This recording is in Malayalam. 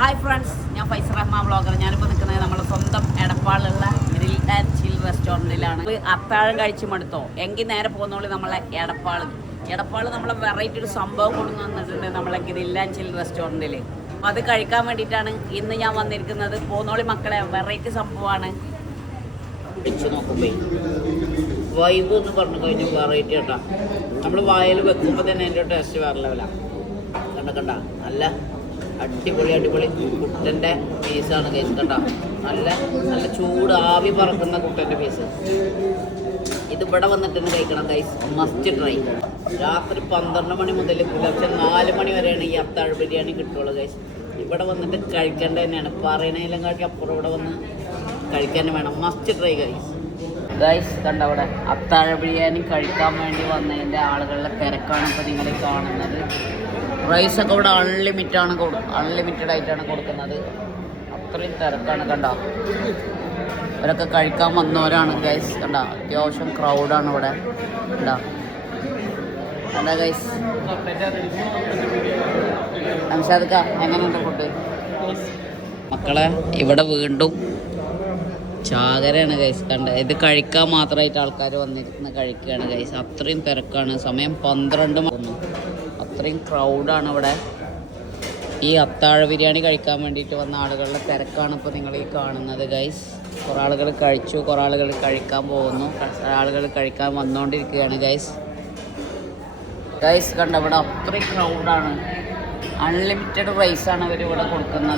ഹായ് ഫ്രണ്ട്സ്, ഞാൻ ഫൈസർ റഹ്മാൻ വ്ളോഗർ. ഞാനിപ്പോൾ നിൽക്കുന്നത് നമ്മുടെ സ്വന്തം എടപ്പാളുള്ള ഗ്രിൽ ആൻഡ് ചിൽ റെസ്റ്റോറൻറ്റിലാണ്. അത്താഴം കഴിച്ച് മടുത്തോ എങ്കിൽ നേരെ പോകുന്നോളി നമ്മളെ എടപ്പാൾ നമ്മളെ വെറൈറ്റി ഒരു സംഭവം കൊണ്ടു വന്നിട്ടുണ്ട് നമ്മളെ ഗ്രിൽ ആൻഡ് ചിൽ റെസ്റ്റോറൻറ്റിൽ. അപ്പോൾ അത് കഴിക്കാൻ വേണ്ടിയിട്ടാണ് ഇന്ന് ഞാൻ വന്നിരിക്കുന്നത്. പോന്നോളി മക്കളെ, വെറൈറ്റി സംഭവമാണ്. കുടിച്ച് നോക്കുമ്പോൾ വൈബ് എന്ന് പറഞ്ഞു കഴിഞ്ഞാൽ വെറൈറ്റി കേട്ടോ. നമ്മൾ വായിൽ വെക്കുമ്പോൾ തന്നെ അതിൻ്റെ ടേസ്റ്റ് വേറെ ലെവലാണ്. കണ്ട നല്ല അടിപൊളി കുട്ടൻ്റെ പീസാണ് ഗൈസ്. കണ്ട നല്ല ചൂട് ആവി പറക്കുന്ന കുട്ടൻ്റെ പീസ്. ഇത് ഇവിടെ വന്നിട്ട് കഴിക്കണം ഗൈസ്, മസ്റ്റ് ട്രൈ. രാത്രി 12 മണി മുതൽ പുലർച്ചെ 4 മണി വരെയാണ് ഈ അത്താഴ ബിരിയാണി കിട്ടുള്ളൂ ഗൈസ്. ഇവിടെ വന്നിട്ട് കഴിക്കേണ്ടത് തന്നെയാണ്. പറയണതിലും കാട്ടി അപ്പുറം ഇവിടെ വന്ന് കഴിക്കാൻ വേണം. Must try guys. കണ്ട അവിടെ അത്താഴ ബിരിയാണി കഴിക്കാൻ വേണ്ടി വന്നതിൻ്റെ ആളുകളുടെ തിരക്കാണ് ഇപ്പോൾ നിങ്ങൾ കാണുന്നത്. റൈസൊക്കെ ഇവിടെ അൺലിമിറ്റഡ് ആയിട്ടാണ് കൊടുക്കുന്നത്. അത്രയും തിരക്കാണ്. കണ്ട ഇവരൊക്കെ കഴിക്കാൻ വന്നവരാണ് ഗൈസ്. കണ്ട അത്യാവശ്യം ക്രൗഡാണ് ഇവിടെ. കണ്ട ഗൈസ്. അംഷാദക്ക എങ്ങനെയുണ്ട് ഫുഡ്? മക്കളെ ഇവിടെ വീണ്ടും ചാകരയാണ് ഗൈസ്. കണ്ട ഇത് കഴിക്കാൻ മാത്രമായിട്ട് ആൾക്കാർ വന്നിരുന്ന് കഴിക്കുകയാണ് ഗൈസ്. അത്രയും തിരക്കാണ്. സമയം 12 മണി. അത്രയും ക്രൗഡാണ് ഇവിടെ. ഈ അത്താഴ ബിരിയാണി കഴിക്കാൻ വേണ്ടിയിട്ട് വന്ന ആളുകളുടെ തിരക്കാണ് ഇപ്പോൾ നിങ്ങൾ ഈ കാണുന്നത് ഗൈസ്. കുറേ ആളുകൾ കഴിച്ചു, കുറേ ആളുകൾ കഴിക്കാൻ പോകുന്നു, ആളുകൾ കഴിക്കാൻ വന്നുകൊണ്ടിരിക്കുകയാണ് ഗൈസ്. കണ്ട ഇവിടെ അത്രയും ക്രൗഡാണ്. അൺലിമിറ്റഡ് റൈസാണ് അവർ ഇവിടെ കൊടുക്കുന്നത്.